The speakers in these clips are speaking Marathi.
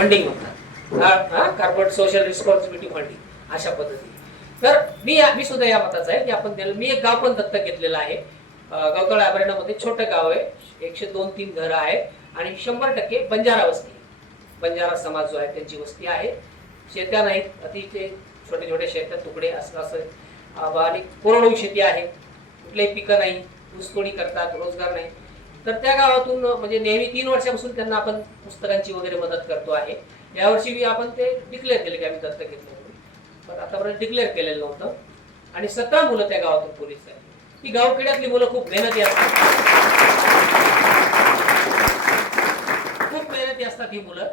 फंडिंग म्हणतात कार्पोरेट सोशल रिस्पॉन्सिबिलिटी फंडिंग अशा पद्धती. तर मी मी सुद्धा या मताचा आहे की आपण त्याला मी एक गाव पण दत्तक घेतलेलं आहे. अं, गवतळ अभयारण्यामध्ये छोटं गाव आहे एकशे दोन तीन घरं आहेत आणि शंभर टक्के बंजारा वस्ती. बंजारा समाज जो आहे त्यांची वस्ती आहे. शेत्या नाहीत अतिशय छोटे छोटे शेत्या तुकडे असं असं. आणि कोरडवू शेती आहे. कुठलेही पिकं नाही ऊसतोडी करतात रोजगार नाही. तर त्या गावातून म्हणजे नेहमी तीन वर्षापासून त्यांना आपण पुस्तकांची वगैरे मदत करतो आहे. यावर्षी मी आपण ते डिक्लेअर केले की आम्ही दत्तक घेतलं म्हणून. पण आतापर्यंत डिक्लेअर केलेलं नव्हतं. आणि सतरा मुलं त्या गावातून पोलीस आहेत ही गावखेड्यातली मुलं खूप मेहनती असतात. खूप मेहनती असतात ही मुलं.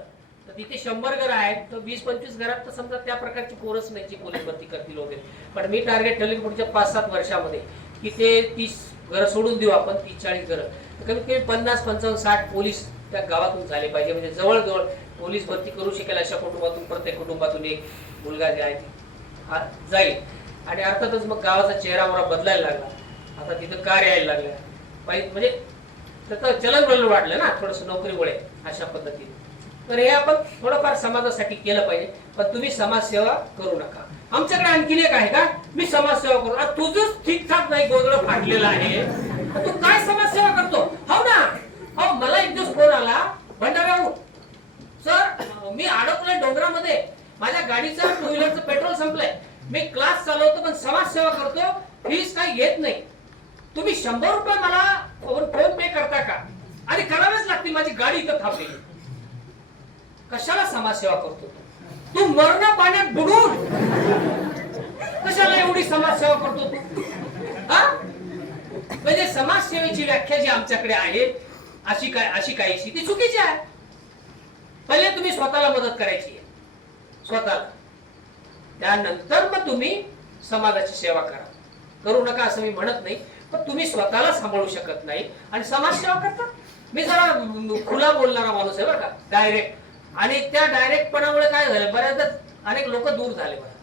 तर तिथे शंभर घरं आहेत तर वीस पंचवीस घरात तर समजा त्या प्रकारची पोरच नाही जी पोलीस भरती करतील वगैरे. पण मी टार्गेट ठेवले की पुढच्या पाच सात वर्षामध्ये. की ते तीस घरं सोडून देऊ आपण तीस चाळीस घरं. कमीत कमी पन्नास पंचावन्न साठ पोलीस त्या गावातून झाले पाहिजे. म्हणजे जवळजवळ पोलीस भरती करू शकेल अशा कुटुंबातून प्रत्येक कुटुंबातून एक मुलगा जे आहे जाईल. आणि अर्थातच मग गावाचा चेहरा मोहरा बदलायला लागला. आता तिथं कार यायला लागल्या पाहिजे म्हणजे त्याचं चलन बदल वाढलं ना थोडंसं नोकरीमुळे अशा पद्धतीने. तर हे आपण थोडंफार समाजासाठी केलं पाहिजे. पण तुम्ही समाजसेवा करू नका. आमच्याकडे आणखीन एक आहे का? मी समाजसेवा करू. आता तुझंच ठीकठाक नाही गोदडं फाटलेलं आहे. तू काय समाजसेवा करतो हो ना हो मला एक दिवस फोन आला भंडाऱ्याहून सर मी अडकलोय डोंगरामध्ये माझ्या गाडीचं टू व्हीलरचं पेट्रोल संपलंय मी क्लास चालवतो पण समाजसेवा करतो फीस काही घेत नाही तुम्ही शंभर रुपये मला फोन पे करता का आणि करावेच लागतील माझी गाडी इथं थांबलेली कशाला समाजसेवा करतो तू? मरण पाण्यात बुडून कशाला एवढी समाजसेवा करतो तू? हा? म्हणजे समाजसेवेची व्याख्या जी आमच्याकडे आहे अशी काय अशी काहीशी ती चुकीची आहे. पहिले तुम्ही स्वतःला मदत करायची आहे. स्वतःला. त्यानंतर मग तुम्ही समाजाची सेवा करा. करू नका असं मी म्हणत नाही पण तुम्ही स्वतःला सांभाळू शकत नाही. आणि समाजसेवा करता? मी जरा खुला बोलणारा माणूस आहे बरं का डायरेक्ट आणि त्या डायरेक्टपणामुळे काय झालं बऱ्याचदा अनेक लोक दूर झाले मला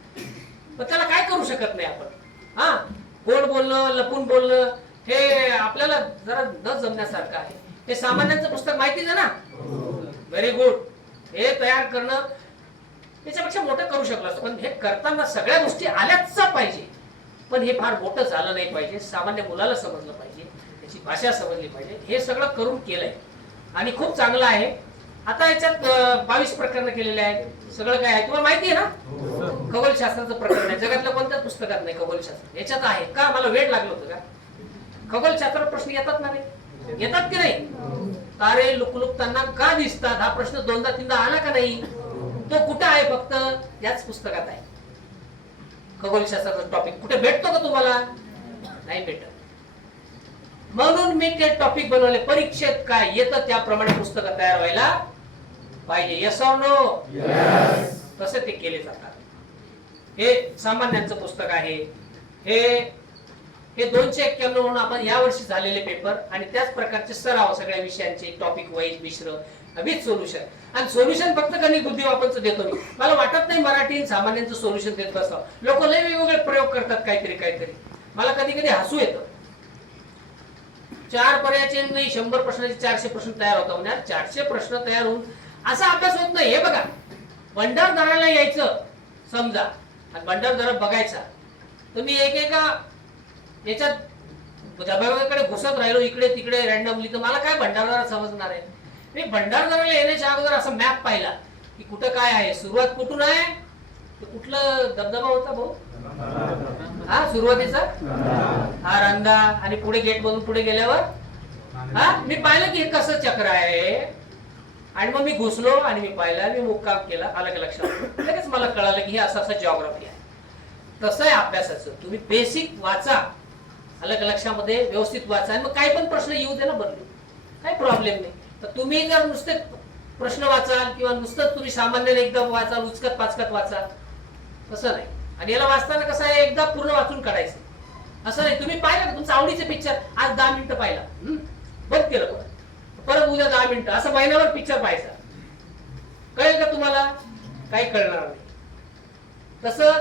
पण त्याला काय करू शकत नाही आपण? हा? गोड बोलणं लपून बोलणं हे आपल्याला जरा न जमण्यासारखं आहे. हे सामान्यांचं पुस्तक माहितीच आहे ना? व्हेरी गुड हे तयार करणं त्याच्यापेक्षा मोठं करू शकलो असतो. पण हे करताना सगळ्या गोष्टी आल्याच पाहिजे. पण हे फार मोठं झालं नाही पाहिजे. सामान्य मुलाला समजलं पाहिजे. त्यांची भाषा समजली पाहिजे. हे सगळं करून केलंय. आणि खूप चांगलं आहे. आता याच्यात बावीस प्रकरण केलेले आहेत. सगळं काय आहे? तुम्हाला माहिती आहे ना? खगोलशास्त्राचं प्रकरण आहे. जगातल्या कोणत्याच पुस्तकात नाही खगोलशास्त्र याच्यात आहे. का? मला वेळ लागलं होतं का? खगोलशास्त्र प्रश्न येतात ना रे? येतात की नाही? तारे लुकलुकताना का दिसतात? हा प्रश्न दोनदा तीनदा आला का नाही? तो कुठं आहे फक्त? याच पुस्तकात आहे. खगोलशास्त्राचा टॉपिक कुठे भेटतो का तुम्हाला? नाही भेटत. म्हणून मी ते टॉपिक बनवले. परीक्षेत काय येतं त्याप्रमाणे पुस्तक तयार व्हायला पाहिजे. यस नो तसे ते केले जातात. हे सामान्यांचं पुस्तक आहे. हे हे दोनशे एक्क्याण्णव म्हणून आपण या वर्षी झालेले पेपर आणि त्याच प्रकारचे सराव सगळ्या विषयांचे टॉपिक वाईज मिश्र विथ सोल्युशन आणि सोल्युशन फक्त गणित बुद्धिवापनचं देतो मी मला वाटत नाही मराठी सामान्यांचं सोल्युशन देत बसावं. लोक लय वेगवेगळे प्रयोग करतात काहीतरी काहीतरी. मला कधी कधी हसू येतं. चार पर्यायाचे नाही शंभर प्रश्नाचे चारशे प्रश्न तयार होता म्हणजे चारशे प्रश्न तयार होऊन असा अभ्यास होत नाही. हे बघा भंडारदाराला यायचं समजा. आणि भंडारदरा बघायचा. तुम्ही एक एका याच्यात धबाकाकडे घुसत राहिलो इकडे तिकडे रॅन्डमली तर मला काय भंडारदारा समजणार आहे? मी भंडारदाराला येण्याच्या अगोदर असा मॅप पाहिला की कुठं काय आहे सुरुवात कुठून आहे? कुठलं धबधबा होता भाऊ? हा सुरुवातीचा? हा रंधा आणि पुढे गेट मधून पुढे गेल्यावर? हा मी पाहिलं की हे कसं चक्र आहे? आणि मग मी घुसलो आणि मी पाहिलं मी मुक्काम केला आलं की लक्षात लगेच मला कळालं की हे असं असं जॉग्राफी आहे. तसं आहे अभ्यासाचं. तुम्ही बेसिक वाचा. आलं का लक्षामध्ये व्यवस्थित वाचा. आणि मग काही पण प्रश्न येऊ दे ना बदलू काही प्रॉब्लेम नाही. तर तुम्ही जर नुसते प्रश्न वाचाल किंवा नुसतं तुम्ही सामान्य एकदम वाचाल उचकत पाचकत वाचाल तसं नाही. आणि याला वाचताना कसं आहे एकदा पूर्ण वाचून काढायचं. असं नाही. तुम्ही पाहिलं तुमचं आवडीचं पिक्चर आज दहा मिनिटं पाहिला. बंद केलं परत. परत उद्या दहा मिनिटं. असं महिन्यावर पिक्चर पाहायचा. कळेल का तुम्हाला? काही कळणार नाही. तसं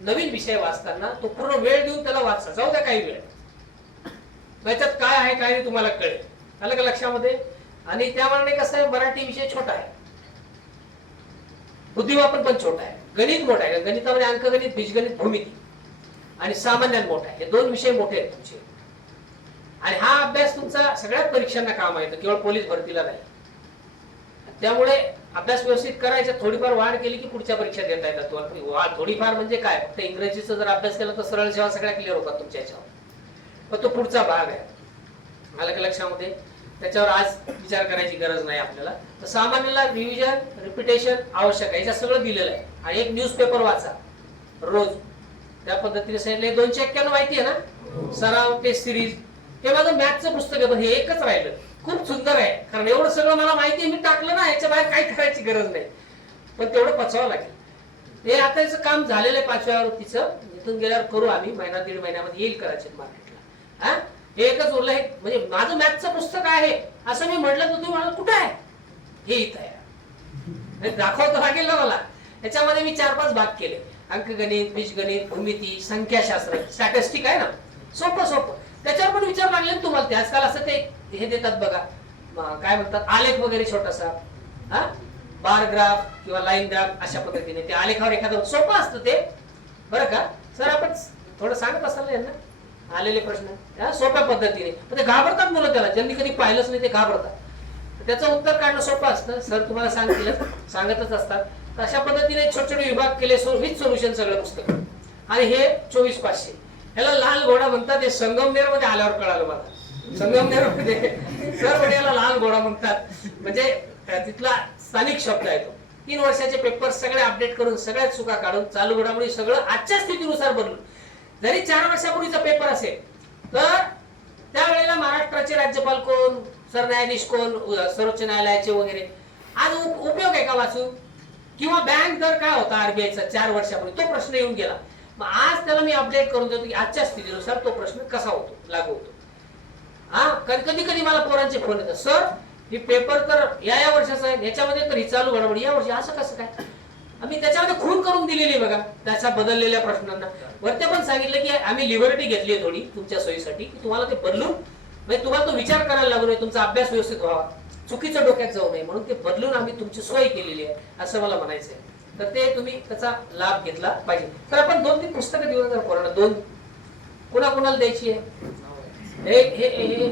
नवीन विषय वाचताना तो पूर्ण वेळ देऊन त्याला वाचा. जाऊ द्या काही वेळ. त्याच्यात काय आहे काय नाही तुम्हाला कळेल. आलं का लक्षामध्ये? आणि त्यामानाने कसं आहे मराठी विषय छोटा आहे. बुद्धिमापन पण छोटा आहे. गणित मोठा आहे. गणितामध्ये अंकगणित बीजगणित भूमिती आणि सामान्य मोठा आहे. हे दोन विषय मोठे आहेत तुमचे. आणि हा अभ्यास तुमचा सगळ्याच परीक्षांना काम आहे. केवळ पोलीस भरतीला नाही. त्यामुळे अभ्यास व्यवस्थित करायचा थोडीफार वाढ केली की पुढच्या परीक्षा देता येतात तुम्हाला. थोडीफार म्हणजे काय? फक्त इंग्रजीचा जर अभ्यास केला तर सरळ सेवा सगळ्या क्लिअर होतात तुमच्या याच्यावर. पण तो पुढचा भाग आहे. मला का लक्षामध्ये? त्याच्यावर आज विचार करायची गरज नाही आपल्याला. तर सामान्याला रिव्हिजन रिपिटेशन आवश्यक आहे. याच्यात सगळं दिलेलं आहे. आणि एक न्यूजपेपर वाचा. रोज. त्या पद्धतीने सांगितलं. दोनशे एक्क्याण्णव माहिती आहे ना? सराव टेस्ट सिरीज हे माझं मॅथचं पुस्तक आहे पण हे एकच राहिलं. खूप सुंदर आहे. कारण एवढं सगळं मला माहिती आहे मी टाकलं ना याच्या बाहेर काही करायची गरज नाही. पण तेवढं पचवावं लागेल. हे आता याचं काम झालेलं आहे पाचव्या आवृत्तीचं इथून गेल्यावर करू आम्ही. महिना दीड महिन्यामध्ये येईल कदाचित मार्केटला. हा? हे एकच उरलं आहे. म्हणजे माझं मॅथचं पुस्तक आहे. असं मी म्हटलं तर तुम्ही म्हणाल कुठं आहे? हे इथं आहे. दाखवतो लागेल ना मला. याच्यामध्ये मी चार पाच भाग केले. अंकगणित बीजगणित भूमिती संख्याशास्त्र. स्टॅटिस्टिक आहे ना. सोपं सोपं. त्याच्यावर पण विचार लागले ना तुम्हाला ते. आजकाल असं ते हे देतात बघा. काय म्हणतात? आलेख वगैरे छोटासा. हा? बार ग्राफ किंवा लाईन ग्राफ अशा पद्धतीने. ते आलेखावर एखादं सोपं असतं ते. बरं का? सर आपण थोडं सांगत असाल ना यांना? आलेले प्रश्न. सोप्या पद्धतीने. पण ते घाबरतात मुलं त्याला. ज्यांनी कधी पाहिलंच नाही ते घाबरतात. त्याचं उत्तर काढणं सोपं असतं. सर तुम्हाला सांगतील सांगतच असतात. तर अशा पद्धतीने छोटे छोटे विभाग केले हीच सोल्युशन सगळं पुस्तक. आणि हे चोवीस पाचशे. ह्याला लाल घोडा म्हणतात हे संगमनेरमध्ये आल्यावर कळालं मला. संगमनेरमध्ये सर म्हणजे याला लाल घोडा म्हणतात. म्हणजे तिथला स्थानिक शब्द आहे तो. तीन वर्षाचे पेपर सगळे अपडेट करून सगळ्यात चुका काढून चालू घडामोडी सगळं आजच्या स्थितीनुसार बदलून. जरी चार वर्षापूर्वीचा पेपर असेल तर त्यावेळेला महाराष्ट्राचे राज्यपाल कोण? सरन्यायाधीश कोण? सर्वोच्च न्यायालयाचे वगैरे. आज उपयोग आहे का वाचू किंवा बँक दर काय होता आरबीआयचा चार वर्षापूर्वी? तो प्रश्न येऊन गेला. मग आज त्याला मी अपडेट करून देतो की आजच्या स्थितीनुसार तो प्रश्न कसा होतो लागू होतो. हा? कधी कधी कधी मला पोरांचे फोन येतात. सर हे पेपर तर या या वर्षाचा आहे. याच्यामध्ये तर ही चालू घडामोडी. या वर्षी असं कसं काय? आम्ही त्याच्यामध्ये खून करून दिलेली आहे बघा त्याच्या बदललेल्या प्रश्नांना. वरते पण सांगितलं की आम्ही लिबर्टी घेतली थोडी तुमच्या सोयीसाठी की तुम्हाला ते बदलून म्हणजे तुम्हाला तो विचार करायला लागू नये तुमचा अभ्यास व्यवस्थित व्हावा. चुकीचं डोक्यात जाऊ नये म्हणून ते बदलून आम्ही तुमची सोय केलेली आहे असं मला म्हणायचं आहे तर ते तुम्ही त्याचा लाभ घेतला पाहिजे. तर आपण दोन तीन पुस्तकं देऊ जर कोणाला दोन? कुणा कुणाला द्यायची आहे? हे हे.